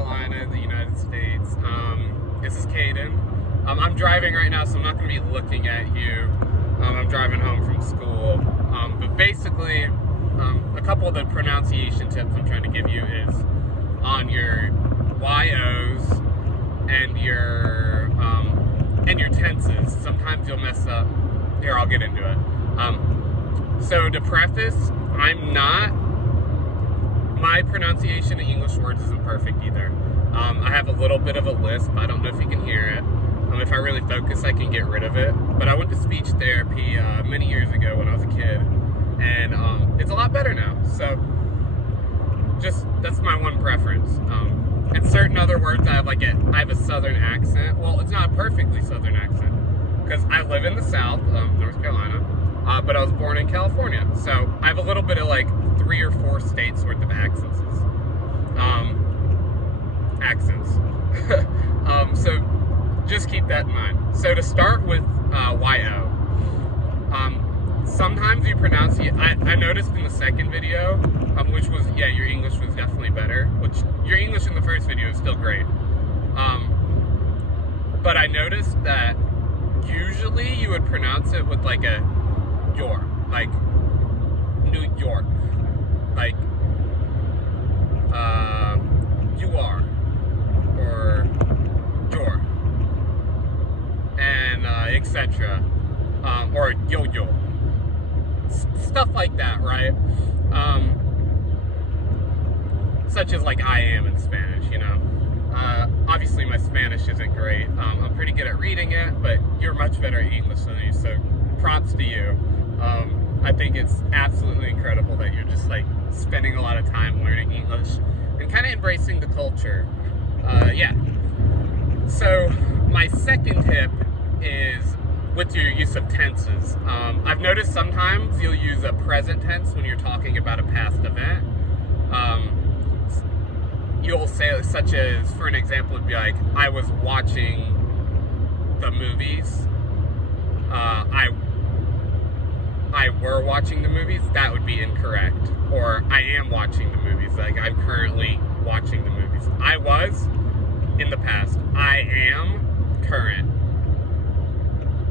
Carolina, the United States. This is Caden. I'm driving right now, so I'm not going to be looking at you. I'm driving home from school. But basically, a couple of the pronunciation tips I'm trying to give you is on your YOs and your tenses. Sometimes you'll mess up. Here, I'll get into it. So to preface, my pronunciation of English words isn't perfect either. I have a little bit of a lisp. I don't know if you can hear it. If I really focus, I can get rid of it. But I went to speech therapy many years ago when I was a kid, and it's a lot better now. So that's my one preference. And certain other words, I have a southern accent. Well, it's not a perfectly southern accent because I live in the South, North Carolina, but I was born in California. So I have a little bit of 3 or 4 states worth of accents. So just keep that in mind. So to start with YO, sometimes you pronounce it, I noticed in the second video, which was, your English was definitely better, which your English in the first video is still great. But I noticed that usually you would pronounce it with a your, New York, you are, or your, and etc. Or yo-yo. Stuff like that, right? Such as I am in Spanish, obviously my Spanish isn't great. I'm pretty good at reading it, but you're much better at English than me, so props to you. I think it's absolutely incredible that you're just spending a lot of time learning English and kind of embracing the culture. So my second tip is with your use of tenses. I've noticed sometimes you'll use a present tense when you're talking about a past event. You'll say, such as, for an example, it'd be I was watching the movies. I were watching the movies. That would be incorrect. Or I am watching the movies. I'm currently watching the movies. I was in the past. I am current.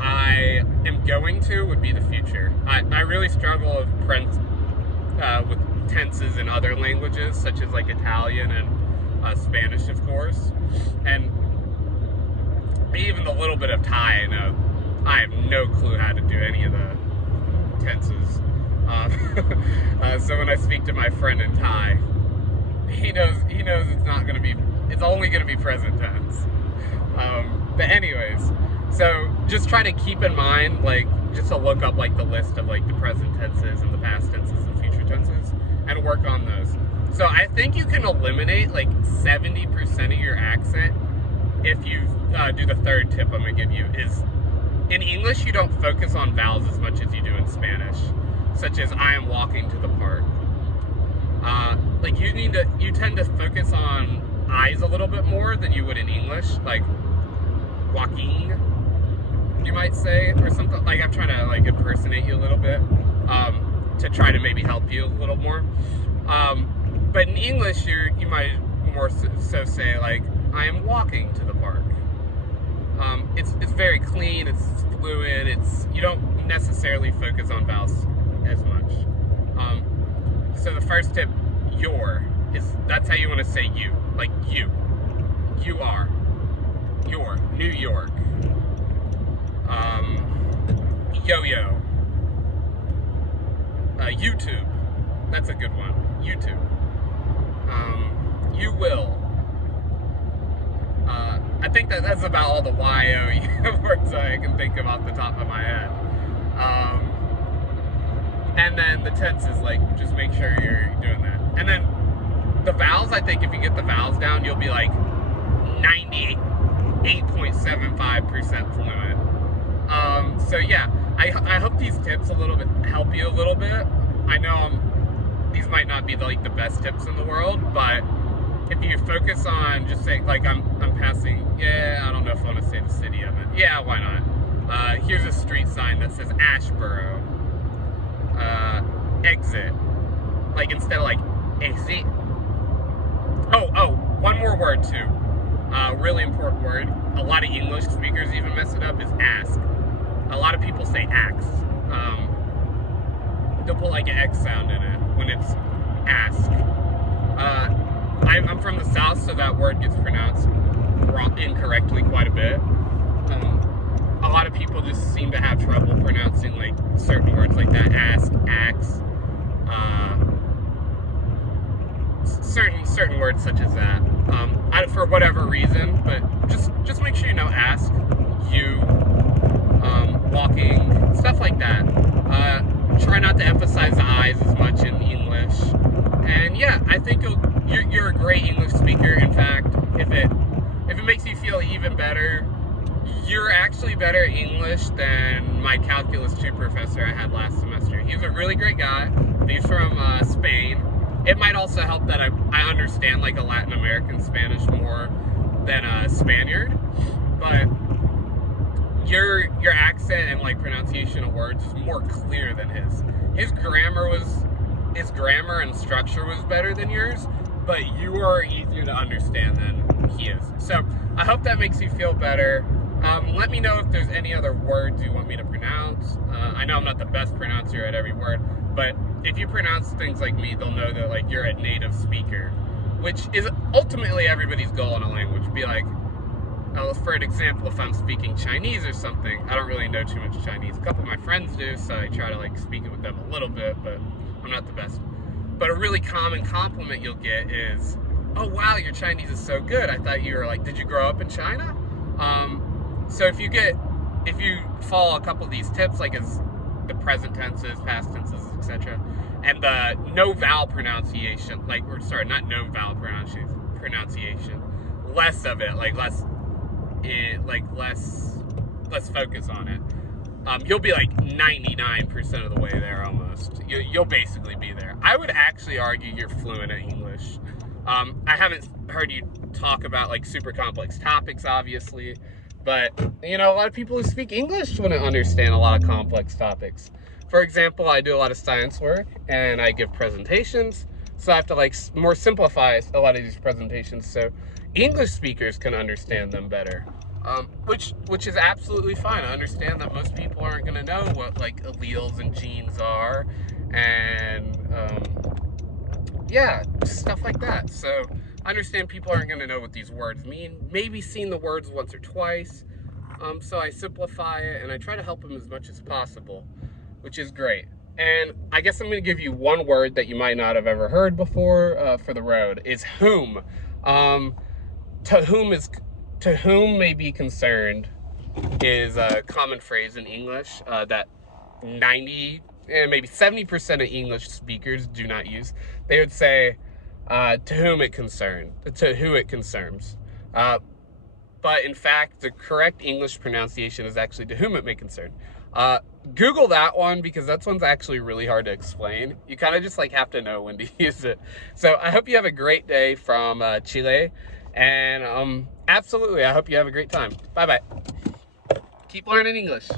I am going to would be the future. I really struggle with tenses in other languages, such as Italian and Spanish, of course, and even a little bit of Thai. I have no clue how to do any of the tenses. So when I speak to my friend in Thai, he knows it's only going to be present tense. But anyways, so just try to keep in mind, just to look up the list of the present tenses and the past tenses and future tenses and work on those. So I think you can eliminate 70% of your accent if you do the third tip I'm going to give you. Is in English you don't focus on vowels as much as you do in Spanish, such as I am walking to the park. You tend to focus on I's a little bit more than you would in English, walking, you might say, or something. I'm trying to impersonate you a little bit to try to maybe help you a little more. But in English, you might more so say I am walking to the park. It's very clean. It's fluid. You don't necessarily focus on vowels as much. So the first tip, that's how you want to say you, you are, your, New York. Yo-yo. YouTube. That's a good one. YouTube. You will. I think that's about all the YO words I can think of off the top of my head. And then the tenses, just make sure you're doing that. And then the vowels, I think if you get the vowels down, you'll be 98.75% fluent. So yeah, I hope these tips help you a little bit. I know these might not be the best tips in the world, but if you focus on just saying I'm passing, I don't know if I want to say the city of it. Yeah, why not? Here's a street sign that says Ashboro. Exit. Instead of exit. Oh, one more word too. Really important word. A lot of English speakers even mess it up, is ask. A lot of people say axe. They'll put like an X sound in it when it's ask. I'm from the South, so that word gets pronounced incorrectly quite a bit. A lot of people just seem to have trouble pronouncing like certain words like that, ask, axe, certain words such as that. For whatever reason, but just make sure you know ask, you, walking, stuff like that. Try not to emphasize the I's as much in English. And yeah, I think you're a great English speaker. In fact, if it makes you feel even better, you're actually better at English than my Calculus 2 professor I had last semester. He's a really great guy. He's from Spain. It might also help that I understand like a Latin American Spanish more than a Spaniard, but your accent and like pronunciation of words is more clear than his. His grammar and structure was better than yours, but you are easier to understand than he is. So I hope that makes you feel better. Let me know if there's any other words you want me to pronounce. I know I'm not the best pronouncer at every word, but if you pronounce things like me, they'll know that like you're a native speaker, which is ultimately everybody's goal in a language. Be like, for an example, if I'm speaking Chinese or something, I don't really know too much Chinese. A couple of my friends do, so I try to like speak it with them a little bit, but I'm not the best. But a really common compliment you'll get is, oh wow, your Chinese is so good. I thought you were like, did you grow up in China? So if you follow a couple of these tips, like as the present tenses, past tenses, etc., and the no vowel pronunciation, not no vowel pronunciation, less of it, less focus on it. You'll be like 99% of the way there almost. You'll basically be there. I would actually argue you're fluent in English. I haven't heard you talk about like super complex topics, obviously, but a lot of people who speak English wouldn't understand a lot of complex topics. For example, I do a lot of science work and I give presentations, so I have to like more simplify a lot of these presentations so English speakers can understand them better. Which is absolutely fine. I understand that most people aren't going to know what like alleles and genes are, and yeah, stuff like that. So I understand people aren't going to know what these words mean. Maybe seen the words once or twice. So I simplify it and I try to help them as much as possible, which is great. And I guess I'm going to give you one word that you might not have ever heard before for the road is whom. To whom may be concerned is a common phrase in English that 90 and maybe 70% of English speakers do not use. They would say, to whom it concerns, to who it concerns. But in fact, the correct English pronunciation is actually to whom it may concern. Google that one because that one's actually really hard to explain. You kind of just like have to know when to use it. So I hope you have a great day from Chile. And absolutely, I hope you have a great time. Bye-bye. Keep learning English.